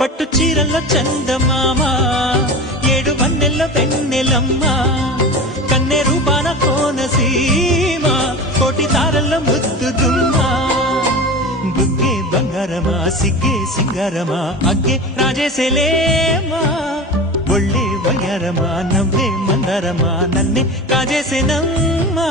పట్టు చీరల్లో చందమామ ఏడు వన్నెల్లో వెన్నెలమ్మ కన్నె రూపాన కోనసీమ కోటి తారల్లో ముద్దుదుమ్మా బుగ్గే బంగారమా సిగ్గే సింగారమా అగ్గే రాజేసేలేమా ఒళ్ళే వయ్యారమా నవ్వే మందారమా నన్నే కాజేసేనమ్మా